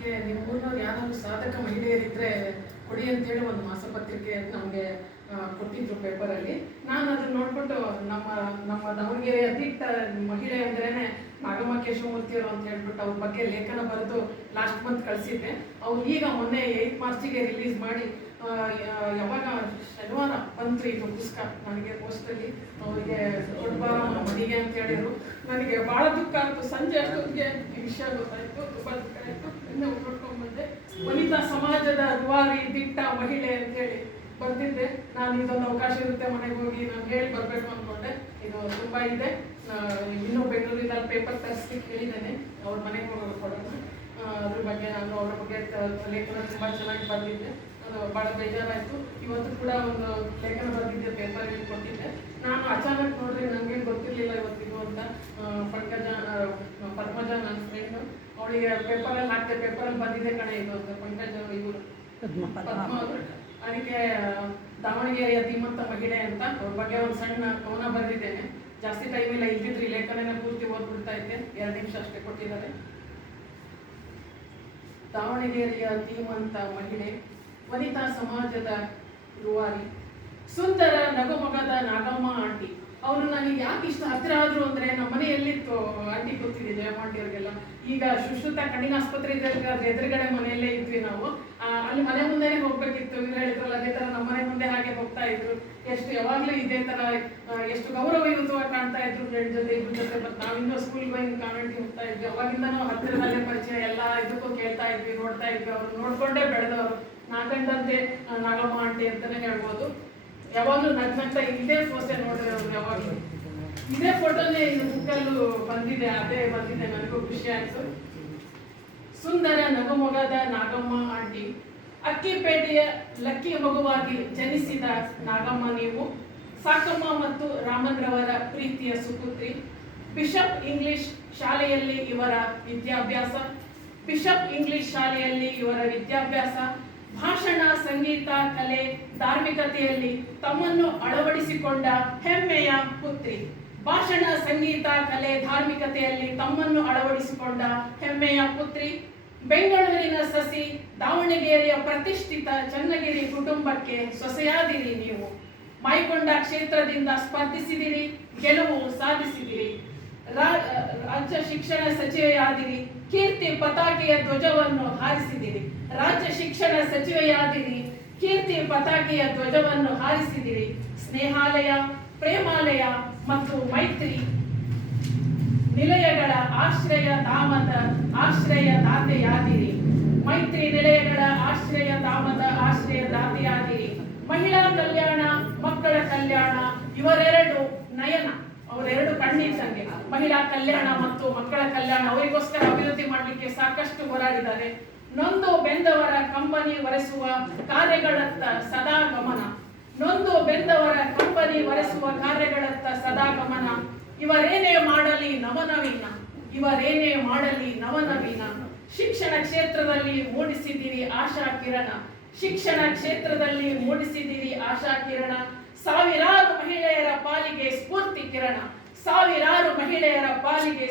ಅದಕ್ಕೆ ನಿಮ್ಮ ಊರಿನವ್ರು ಯಾರಾದರೂ ಸಾಧಕ ಮಹಿಳೆಯರಿದ್ದರೆ ಕೊಡಿ ಅಂತೇಳಿ ಒಂದು ಮಾಸಪತ್ರಿಕೆ ನಮಗೆ ಕೊಟ್ಟಿದ್ರು ಪೇಪರಲ್ಲಿ. ನಾನು ಅದನ್ನು ನೋಡ್ಬಿಟ್ಟು ನಮ್ಮ ದಾವಣಗೆರೆಯ ದಿಟ್ಟ ಮಹಿಳೆ ಅಂದ್ರೇ ನಾಗಮ್ಮ ಕೇಶವಮೂರ್ತಿಯವರು ಅಂತ ಹೇಳ್ಬಿಟ್ಟು ಅವ್ರ ಬಗ್ಗೆ ಲೇಖನ ಬರೆದು ಲಾಸ್ಟ್ ಮಂತ್ ಕಳಿಸಿದ್ದೆ. ಅವ್ರು ಈಗ ಮೊನ್ನೆ 8 ಮಾರ್ಚಿಗೆ ರಿಲೀಸ್ ಮಾಡಿ ಯಾವಾಗ ಶನಿವಾರ ಬಂತು ಇದು ಪುಸ್ತಕ ನನಗೆ ಪೋಸ್ಟಲ್ಲಿ ಅವರಿಗೆ ದೊಡ್ಡಬಾರಮ್ಮ ಮನೆಗೆ ಅಂತ ಹೇಳಿದ್ರು. ನನಗೆ ಭಾಳ ದುಃಖ ಆಯಿತು. ಸಂಜೆ ಅಷ್ಟೊತ್ತಿಗೆ ಈ ವಿಷಯ ಗೊತ್ತಾಯಿತು, ತುಂಬ ದುಃಖ ಆಯಿತು. ಇನ್ನೂ ನೋಡ್ಕೊಂಡ್ಬಂದೆ. ವನಿತಾ ಸಮಾಜದ ರೂವಾರಿ ದಿಟ್ಟ ಮಹಿಳೆ ಅಂತೇಳಿ ಬರ್ತಿದ್ದೆ. ನಾನು ಇದೊಂದು ಅವಕಾಶ ಇರುತ್ತೆ ಮನೆಗೆ ಹೋಗಿ ನಾನು ಹೇಳಿ ಬರಬೇಕು ಅಂದ್ಕೊಂಡೆ. ಇದು ತುಂಬ ಇದೆ. ಇನ್ನೂ ಬೆಂಗಳೂರಿನಲ್ಲಿ ಪೇಪರ್ ತರಿಸ್ಲಿಕ್ಕೆ ಹೇಳಿದ್ದೇನೆ, ಅವ್ರ ಮನೆಗೆ ಹೋಗೋದು ಕೊಡೋಣ. ಅದ್ರ ಬಗ್ಗೆ ನಾನು ಅವ್ರ ಬಗ್ಗೆ ಲೇಖನ ತುಂಬ ಚೆನ್ನಾಗಿ ಬರೆದಿದ್ದೆ. ಅದು ಭಾಳ ಬೇಜಾರಾಯಿತು. ಇವತ್ತು ಕೂಡ ಒಂದು ಲೇಖನ ಬರೆದಿದ್ದೆ, ಪೇಪರಲ್ಲಿ ಕೊಟ್ಟಿದ್ದೆ. ನಾನು ಅಚಾನಕ್ ನೋಡ್ರಿ ನನಗೇನು ಗೊತ್ತಿರಲಿಲ್ಲ ಇವತ್ತಿದು ಅಂತ. ಪದ್ಮಜ ನನ್ನ ಫ್ರೆಂಡು, ಅವಳಿಗೆ ಪೇಪರಲ್ಲಿ ಹಾಕ್ತೆ, ಪೇಪರಲ್ಲಿ ಬಂದಿದೆ ಕಣೆ ಇದು ಅಂತ. ಪಂಕಜ ಇವರು ಪದ್ಮ ಅವರು. ಅದಕ್ಕೆ ದಾವಣಗೆರೆಯ ಧೀಮಂತ ಮಹಿಳೆ ಅಂತ ಅವ್ರ ಬಗ್ಗೆ ಒಂದು ಸಣ್ಣ ಕವನ ಬರೆದಿದ್ದೇನೆ. ಜಾಸ್ತಿ ಟೈಮ್ ಇಲ್ಲ, ಇದ್ದಿದ್ರಿ ಲೇಖನ ಪೂರ್ತಿ ಓದ್ಬಿಡ್ತಾ ಇದ್ದೆ. 2 ನಿಮಿಷ ಅಷ್ಟೇ ಕೊಟ್ಟಿದ್ದಾರೆ. ದಾವಣಗೆರೆಯ ಧೀಮಂತ ಮಹಿಳೆ, ವನಿತಾ ಸಮಾಜದ ರೂವಾರಿ, ಸುಂದರ ನಗುಮೊಗದ ನಾಗಮ್ಮ ಆಂಟಿ. ಅವರು ನನಗೆ ಯಾಕೆ ಇಷ್ಟ ಹತ್ತಿರ ಆದ್ರು ಅಂದ್ರೆ, ನಮ್ಮ ಮನೆ ಎಲ್ಲಿತ್ತು ಆಂಟಿ ಗೊತ್ತಿದೆ, ಜಯಮಾಂಟಿಯವ್ರಿಗೆಲ್ಲ. ಈಗ ಸುಶ್ರುತ ಕಣ್ಣಿನ ಆಸ್ಪತ್ರೆ ಇದೆ, ಅದ್ರ ಎದುರುಗಡೆ ಮನೆಯಲ್ಲೇ ಇದ್ವಿ ನಾವು. ಅಲ್ಲಿ ಮನೆ ಮುಂದೆನೆ ಹೋಗ್ಬೇಕಿತ್ತು. ಇವ್ರು ಹೇಳಿದ್ರಲ್ಲ ಅದೇ ತರ ನಮ್ಮ ಮನೆ ಮುಂದೆ ಹಾಗೆ ಹೋಗ್ತಾ ಇದ್ರು. ಎಷ್ಟು ಯಾವಾಗ್ಲೂ ಇದೇ ತರ ಎಷ್ಟು ಗೌರವಯುತವಾಗಿ ಕಾಣ್ತಾ ಇದ್ರು ಫ್ರೆಂಡ್ ಜೊತೆ, ಇದ್ರ ಜೊತೆ. ಬಟ್ ನಾವಿನ್ನೂ ಸ್ಕೂಲ್ಗೆ ಹೋಗಿ ಕಾನ್ವೆಂಟ್ಗೆ ಹೋಗ್ತಾ ಇದ್ವಿ. ಅವಾಗಿಂದ ನಾವು ಹತ್ತಿರದಲ್ಲೇ ಪರಿಚಯ, ಎಲ್ಲ ಇದಕ್ಕೂ ಕೇಳ್ತಾ ಇದ್ವಿ, ನೋಡ್ತಾ ಇದ್ವಿ. ಅವ್ರು ನೋಡ್ಕೊಂಡೇ ಬೆಳೆದವರು. ನಾಗಂಡಂತೆ ನಾಗಮ್ಮ ಆಂಟಿ ಅಂತಾನೆ ಹೇಳ್ಬೋದು. ಯಾವಾಗ್ಲೂ ನಗ್ನಗ್ತಾ ಇದೇ ಫೋಟೋ ನೋಡಿದ್ರೆ ಅವ್ರು ಯಾವಾಗಲೂ ಇದೇ ಫೋಟೋನೇ ಇದು ಬುಕ್ಕಲ್ಲೂ ಬಂದಿದೆ. ಅದೇ ಬಂದಿದೆ, ನನಗೂ ಖುಷಿ ಆಯ್ತು. ಸುಂದರ ನಗುಮೊಗದ ನಾಗಮ್ಮ ಆಂಟಿ, ಅಕ್ಕಿಪೇಟೆಯ ಲಕ್ಕಿ ಮಗುವಾಗಿ ಜನಿಸಿದ ನಾಗಮ್ಮ ನೀವು. ಸಾಕಮ್ಮ ಮತ್ತು ರಾಮನ್ ರವರ ಪ್ರೀತಿಯ ಸುಪುತ್ರಿ. ಬಿಷಪ್ ಇಂಗ್ಲಿಷ್ ಶಾಲೆಯಲ್ಲಿ ಇವರ ವಿದ್ಯಾಭ್ಯಾಸ. ಭಾಷಣ, ಸಂಗೀತ, ಕಲೆ, ಧಾರ್ಮಿಕತೆಯಲ್ಲಿ ತಮ್ಮನ್ನು ಅಳವಡಿಸಿಕೊಂಡ ಹೆಮ್ಮೆಯ ಪುತ್ರಿ. ಭಾಷಣ, ಸಂಗೀತ, ಕಲೆ, ಧಾರ್ಮಿಕತೆಯಲ್ಲಿ ತಮ್ಮನ್ನು ಅಳವಡಿಸಿಕೊಂಡ ಹೆಮ್ಮೆಯ ಪುತ್ರಿ. ಬೆಂಗಳೂರಿನ ಸಸಿ, ದಾವಣಗೆರೆಯ ಪ್ರತಿಷ್ಠಿತ ಚನ್ನಗಿರಿ ಕುಟುಂಬಕ್ಕೆ ಸೊಸೆಯಾದಿರಿ ನೀವು. ಮಾಯಕೊಂಡ ಕ್ಷೇತ್ರದಿಂದ ಸ್ಪರ್ಧಿಸಿದಿರಿ, ಗೆಲುವು ಸಾಧಿಸಿದಿರಿ. ರಾಜ್ಯ ಶಿಕ್ಷಣ ಸಚಿವೆಯಾದಿರಿ, ಕೀರ್ತಿ ಪತಾಕೆಯ ಧ್ವಜವನ್ನು ಹಾರಿಸಿದಿರಿ. ಸ್ನೇಹಾಲಯ, ಪ್ರೇಮಾಲಯ ಮತ್ತು ಮೈತ್ರಿ ನಿಲಯಗಳ ಆಶ್ರಯದಾತೆಯಾದಿರಿ. ಮಹಿಳಾ ಕಲ್ಯಾಣ, ಮಕ್ಕಳ ಕಲ್ಯಾಣ ಇವರೆರಡು ನಯನ, ಅವರೆರಡು ಕಣ್ಣಿದ್ದಂಗೆ. ಮಹಿಳಾ ಕಲ್ಯಾಣ ಮತ್ತು ಮಕ್ಕಳ ಕಲ್ಯಾಣ ಅವರಿಗೋಸ್ಕರ ಅಭಿವೃದ್ಧಿ ಮಾಡಲಿಕ್ಕೆ ಸಾಕಷ್ಟು ಹೋರಾಡಿದ್ದಾರೆ. ನೊಂದು ಬೆಂದವರ ಕಂಬನಿ ಒರೆಸುವ ಕಾರ್ಯಗಳತ್ತ ಸದಾ ಗಮನ. ಇವರೇನೇ ಮಾಡಲಿ ನವನವೀನ. ಶಿಕ್ಷಣ ಕ್ಷೇತ್ರದಲ್ಲಿ ಮೂಡಿಸಿದಿರಿ ಆಶಾ ಕಿರಣ. ಸಾವಿರಾರು ಮಹಿಳೆಯರ ಪಾಲಿಗೆ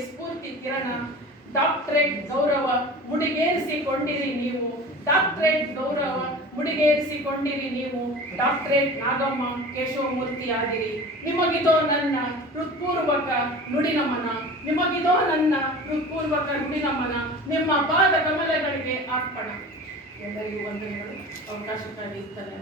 ಸ್ಫೂರ್ತಿ ಕಿರಣ. ಡಾಕ್ಟರೇಟ್ ಗೌರವ ಮುಡಿಗೇರಿಸಿಕೊಂಡಿರಿ ನೀವು. ಡಾಕ್ಟರೇಟ್ ನಾಗಮ್ಮ ಕೇಶವಮೂರ್ತಿ ಆದಿರಿ. ನಿಮಗಿದೋ ನನ್ನ ಹೃತ್ಪೂರ್ವಕ ನುಡಿ ನಮನ. ನಿಮ್ಮ ಪಾದ ಕಮಲಗಳಿಗೆ ಅರ್ಪಣ. ಎಲ್ಲರಿಗೂ ವಂದನೆಗಳು. ಅವಕಾಶಕ್ಕಾಗಿ ಇರ್ತಾರೆ.